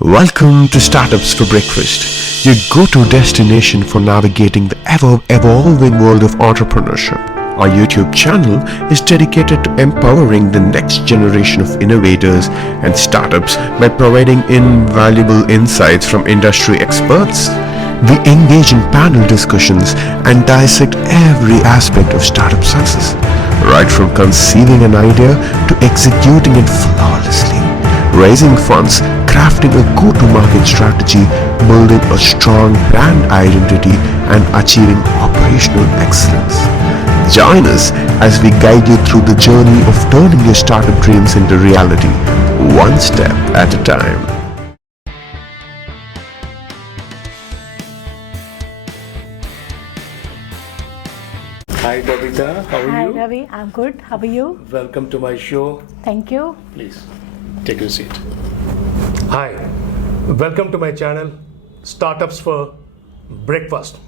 Welcome to Startups for Breakfast, your go-to destination for navigating the ever-evolving world of entrepreneurship. Our YouTube channel is dedicated to empowering the next generation of innovators and startups by providing invaluable insights from industry experts. We engage in panel discussions and dissect every aspect of startup success, right from conceiving an idea to executing it flawlessly, raising funds, crafting a go-to-market strategy, building a strong brand identity, and achieving operational excellence. Join us as we guide you through the journey of turning your startup dreams into reality, one step at a time. Hi Babita, how are Hi you? Ravi, I'm good. How are you? Welcome to my show. Thank you. Please take your seat. Hi, welcome to my channel, Startups for Breakfast.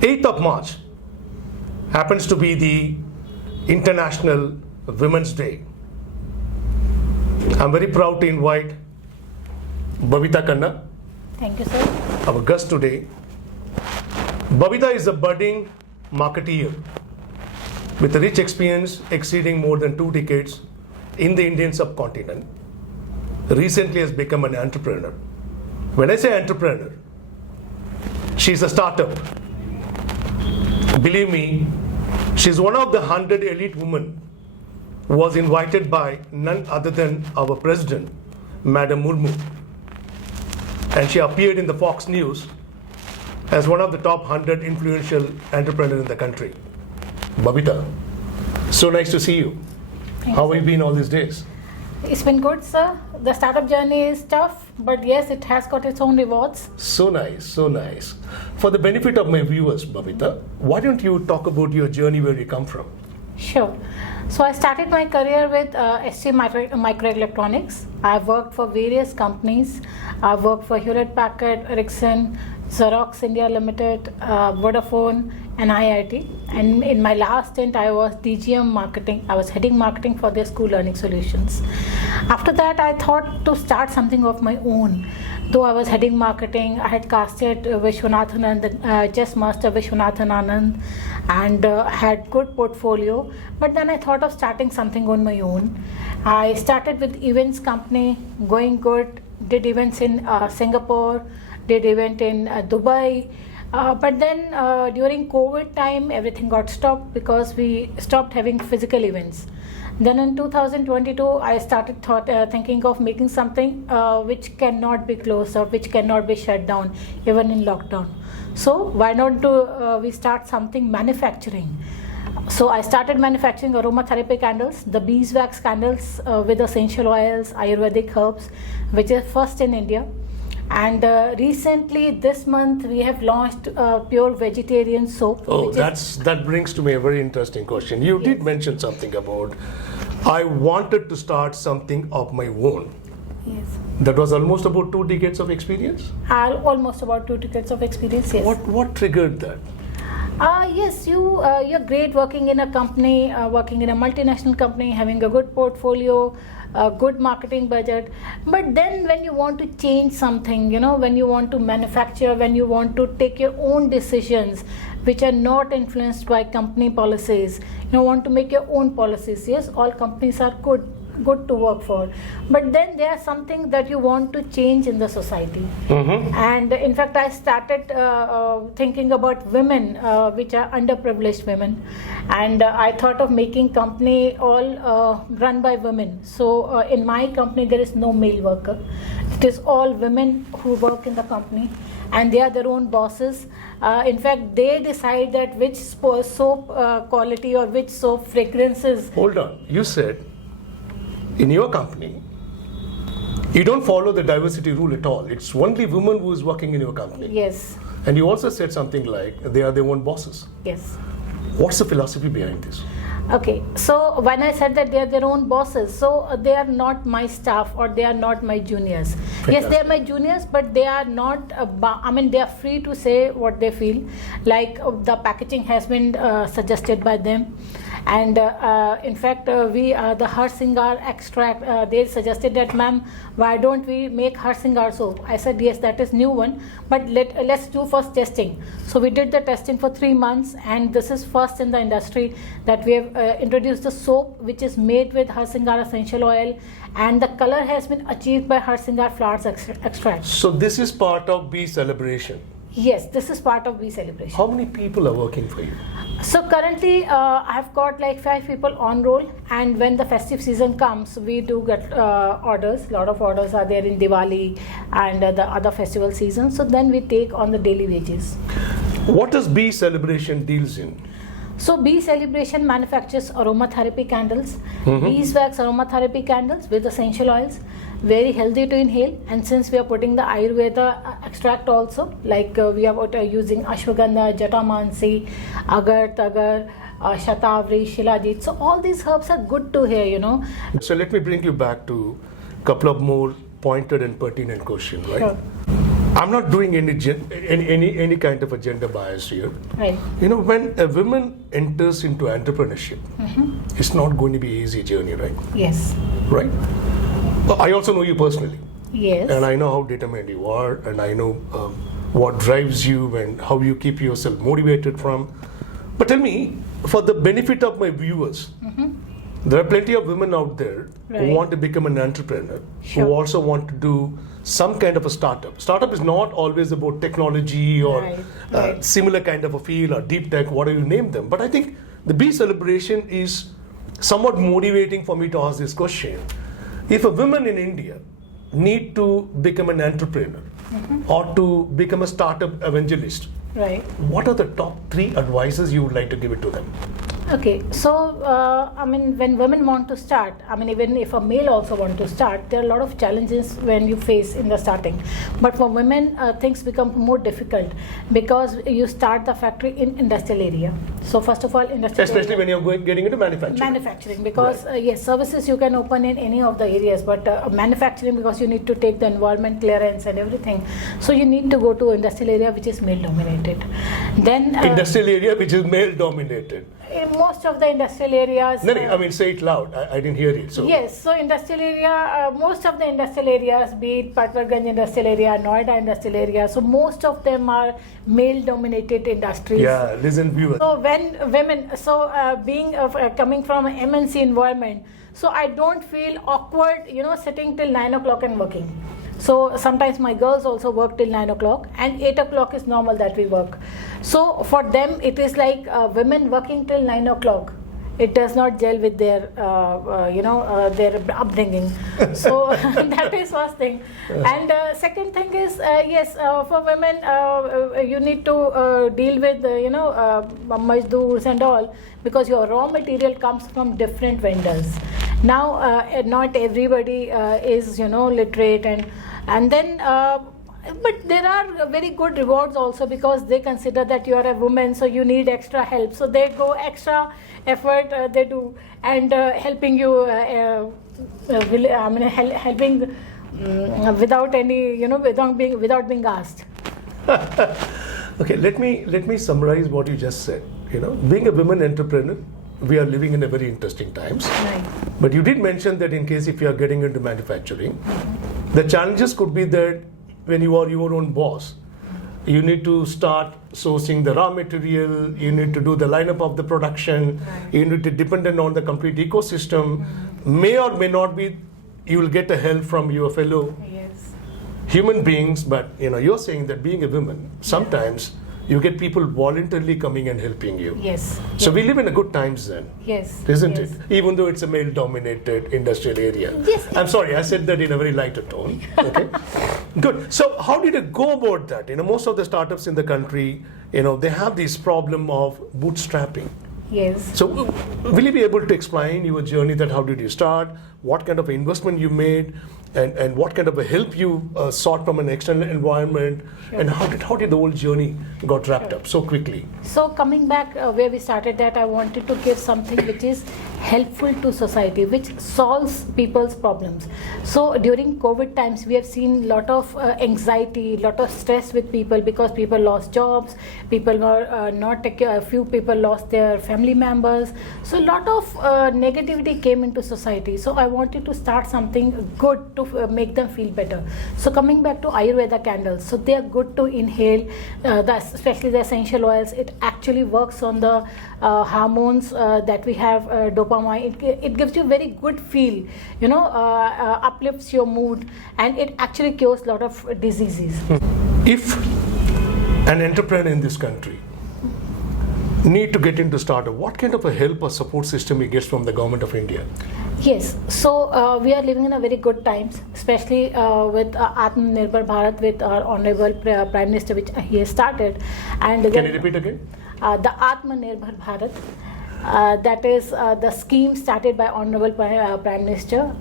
8th of March happens to be the International Women's Day. I'm very proud to invite Babita Khanna, Thank you, sir. our guest today. Babita is a budding marketeer with a rich experience exceeding more than 2 decades in the Indian subcontinent. Recently has become an entrepreneur. When I say entrepreneur, she's a startup. Believe me, she's one of the 100 elite women who was invited by none other than our president, Madam Murmu. And she appeared in the Fox News as one of the top 100 influential entrepreneurs in the country. Babita, so nice to see you. How have you been all these days? It's been good, sir. The startup journey is tough, but yes, it has got its own rewards. So nice, so nice. For the benefit of my viewers, Babita, why don't you talk about your journey, where you come from? Sure. So I started my career with esteemed microelectronics. I've worked for various companies. I've worked for Hewlett Packard, Ericsson, Xerox India Limited, Vodafone, and IIT. And in my last stint, I was DGM marketing. I was heading marketing for their school learning solutions. After that, I thought to start something of my own. Though I was heading marketing, I had casted Vishwanathan Anand, chess master Vishwanathan Anand, and had good portfolio. But then I thought of starting something on my own. I started with events company, going good. Did events in Singapore. Did event in Dubai. But then during COVID time, everything got stopped because we stopped having physical events. Then in 2022, I started thinking of making something which cannot be closed or which cannot be shut down, even in lockdown. So why not do we start something manufacturing? So I started manufacturing aromatherapy candles, the beeswax candles with essential oils, Ayurvedic herbs, which is first in India. And recently, this month, we have launched pure vegetarian soap. Oh, that brings to me a very interesting question. You did mention something about, I wanted to start something of my own. Yes. That was almost about 2 decades of experience? Almost about 2 decades of experience, yes. What triggered that? Yes, you're great working in a company, working in a multinational company, having a good portfolio, a good marketing budget. But then when you want to change something, when you want to manufacture, when you want to take your own decisions, which are not influenced by company policies, want to make your own policies. Yes, all companies are good to work for, but then there are something that you want to change in the society. And in fact, I started thinking about women, which are underprivileged women, and I thought of making company all run by women. So in my company there is no male worker. It is all women who work in the company, and they are their own bosses. In fact, they decide that which soap quality or which soap fragrances. Hold on, you said in your company, you don't follow the diversity rule at all. It's only women who is working in your company. Yes. And you also said something like they are their own bosses. Yes. What's the philosophy behind this? Okay, so when I said that they are their own bosses, so they are not my staff or they are not my juniors. Fantastic. Yes, they are my juniors, but they are not, they are free to say what they feel. Like the packaging has been suggested by them. And in fact, the Har Singar extract, they suggested that, ma'am, why don't we make Har Singar soap? I said, yes, that is new one, but let's do first testing. So we did the testing for 3 months, and this is first in the industry that we have introduced the soap which is made with Har Singar essential oil, and the color has been achieved by Har Singar flowers extract. So this is part of Bee Celebration. Yes, this is part of Bee Celebration. How many people are working for you? So currently, I've got like 5 people on roll, and when the festive season comes, we do get orders. A lot of orders are there in Diwali and the other festival seasons. So then we take on the daily wages. What does Bee Celebration deals in? So Bee Celebration manufactures aromatherapy candles, beeswax aromatherapy candles with essential oils, very healthy to inhale. And since we are putting the Ayurveda extract also, like we are using ashwagandha, jatamansi, agar, tagar, shatavari, shilajit. So all these herbs are good to hear, you know. So let me bring you back to a couple of more pointed and pertinent questions, right? Sure. I'm not doing any kind of a gender bias here. Right. You know, when a woman enters into entrepreneurship, it's not going to be an easy journey, right? Yes. Right? I also know you personally. Yes. And I know how determined you are, and I know what drives you and how you keep yourself motivated from. But tell me, for the benefit of my viewers, there are plenty of women out there who Right. want to become an entrepreneur, Sure. who also want to do some kind of a startup. Startup is not always about technology or Right. similar kind of a field or deep tech, whatever you name them. But I think the Bee Celebration is somewhat motivating for me to ask this question. If a woman in India need to become an entrepreneur or to become a startup evangelist, Right. what are the top 3 advices you would like to give it to them? Okay, so I mean, when women want to start, I mean, even if a male also want to start, there are a lot of challenges when you face in the starting. But for women, things become more difficult because you start the factory in industrial area. So first of all, industrial Especially area, when you're getting into manufacturing. manufacturing, because yes, services you can open in any of the areas, but manufacturing, because you need to take the environment clearance and everything. So you need to go to industrial area which is male dominated. Then Industrial area which is male dominated. in most of the industrial areas. No, I mean, say it loud. I didn't hear it. So Yes, so industrial area, most of the industrial areas, be it Patwarganj industrial area, Noida industrial area, so most of them are male-dominated industries. yeah, listen, viewers. So when women, being coming from an MNC environment, so I don't feel awkward, you know, sitting till 9 o'clock and working. So sometimes my girls also work till 9 o'clock, and 8 o'clock is normal that we work. So for them, it is like women working till 9 o'clock. It does not gel with their, their upbringing. So that is first thing. And second thing is, yes, for women, you need to deal with, mazdoors and all, because your raw material comes from different vendors. Now, not everybody is, literate, and then. But there are very good rewards also, because they consider that you are a woman, so you need extra help. So they go extra effort, they do, and helping you, helping without any, without being asked. Okay, let me summarize what you just said. Being a women entrepreneur, we are living in a very interesting times. Right. But you did mention that in case if you are getting into manufacturing, the challenges could be that when you are your own boss, you need to start sourcing the raw material, you need to do the lineup of the production, you need to depend on the complete ecosystem. May or may not be, you will get a help from your fellow Yes. human beings, but you're saying that being a woman, sometimes you get people voluntarily coming and helping you. Yes. So we live in a good times then. Yes. Isn't yes. it? Even though it's a male-dominated industrial area. Yes. I'm sorry, I said that in a very lighter tone. Okay. Good. So how did you go about that? Most of the startups in the country, they have this problem of bootstrapping. Yes. So will you be able to explain your journey, that how did you start? what kind of investment you made, and what kind of a help you sought from an external environment, and how did the whole journey got wrapped up so quickly? So coming back where we started, that I wanted to give something which is helpful to society, which solves people's problems. So during COVID times, we have seen lot of anxiety, lot of stress with people, because people lost jobs, people were a few people lost their family members. So lot of negativity came into society. So I wanted to start something good to make them feel better. So coming back to Ayurveda candles, so they are good to inhale, especially the essential oils. It actually works on the hormones that we have, dopamine. It gives you very good feel, uplifts your mood, and it actually cures a lot of diseases. If an entrepreneur in this country need to get into startup, what kind of a help or support system he gets from the government of India? Yes, so we are living in a very good times, especially with Atmanirbhar Bharat, with our Honorable Prime Minister, which he has started. And can you repeat again? The Atmanirbhar Bharat. That is the scheme started by Honorable Prime Minister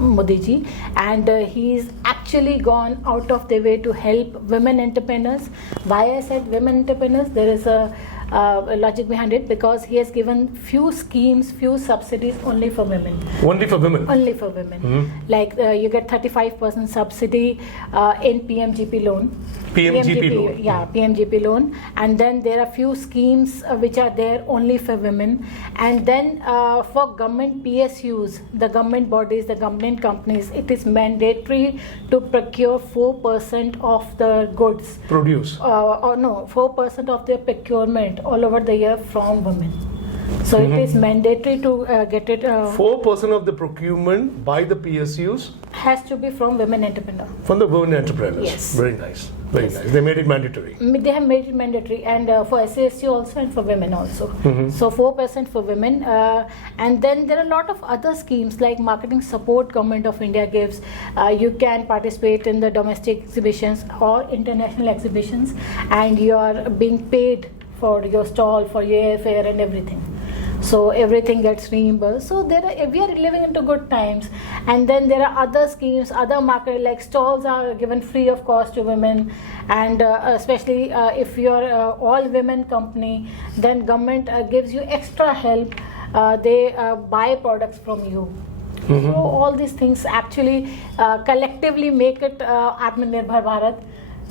Modi ji, and he's actually gone out of their way to help women entrepreneurs. Why I said women entrepreneurs? There is a logic behind it, because he has given few schemes, few subsidies only for women. Only for women? Only for women. Mm-hmm. Like you get 35% subsidy in PMGP loan. PMGP loan? Yeah, PMGP loan. And then there are few schemes which are there only for women. And then for government PSUs, the government bodies, the government companies, it is mandatory to procure 4% of the goods. Produce? 4% of their procurement all over the year from women. So it is mandatory to get it. 4% of the procurement by the PSUs has to be from women entrepreneurs. From the women entrepreneurs. Yes. Very nice. Very nice. They made it mandatory. They have made it mandatory, and for SASU also, and for women also. So 4% for women, and then there are a lot of other schemes like marketing support government of India gives. You can participate in the domestic exhibitions or international exhibitions, and you are being paid for your stall, for your airfare and everything. So everything gets reimbursed. So we are living into good times. And then there are other schemes, other market, like stalls are given free of cost to women, and especially if you're all women company, then government gives you extra help. They buy products from you. So all these things actually collectively make it Atmanirbhar Bharat,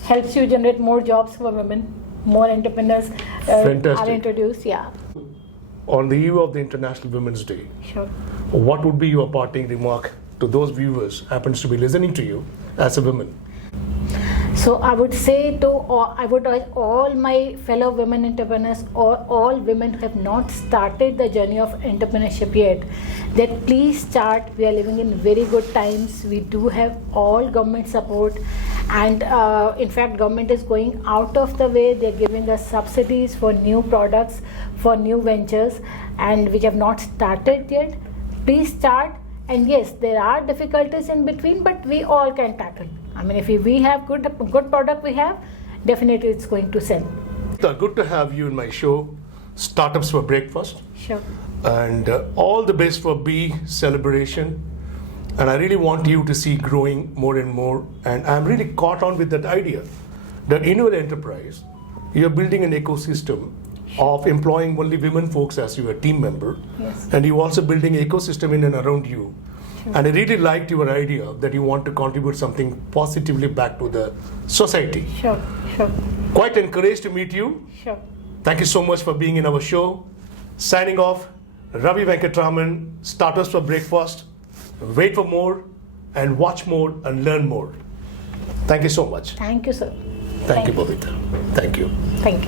helps you generate more jobs for women, more entrepreneurs are introduced. Yeah. On the eve of the International Women's Day, Sure. what would be your parting remark to those viewers happens to be listening to you as a woman? So I would say I would urge all my fellow women entrepreneurs, or all women who have not started the journey of entrepreneurship yet, that please start. We are living in very good times. We do have all government support, and in fact government is going out of the way. They're giving us subsidies for new products, for new ventures, and which have not started yet. Please start. And yes, there are difficulties in between, but we all can tackle. I mean, if we have good product, we have, definitely it's going to sell. Good to have you in my show, Startups for Breakfast. Sure. And all the best for B celebration. And I really want you to see growing more and more. And I'm really caught on with that idea that in your enterprise, you're building an ecosystem of employing only women folks as your team member. Yes. And you're also building an ecosystem in and around you. Sure. And I really liked your idea that you want to contribute something positively back to the society. Sure. Quite encouraged to meet you. Sure. Thank you so much for being in our show. Signing off, Ravi Venkatraman, Startups for Breakfast. Wait for more and watch more and learn more. Thank you so much. Thank you, sir. Thank you, Babita. Thank you. Thank you.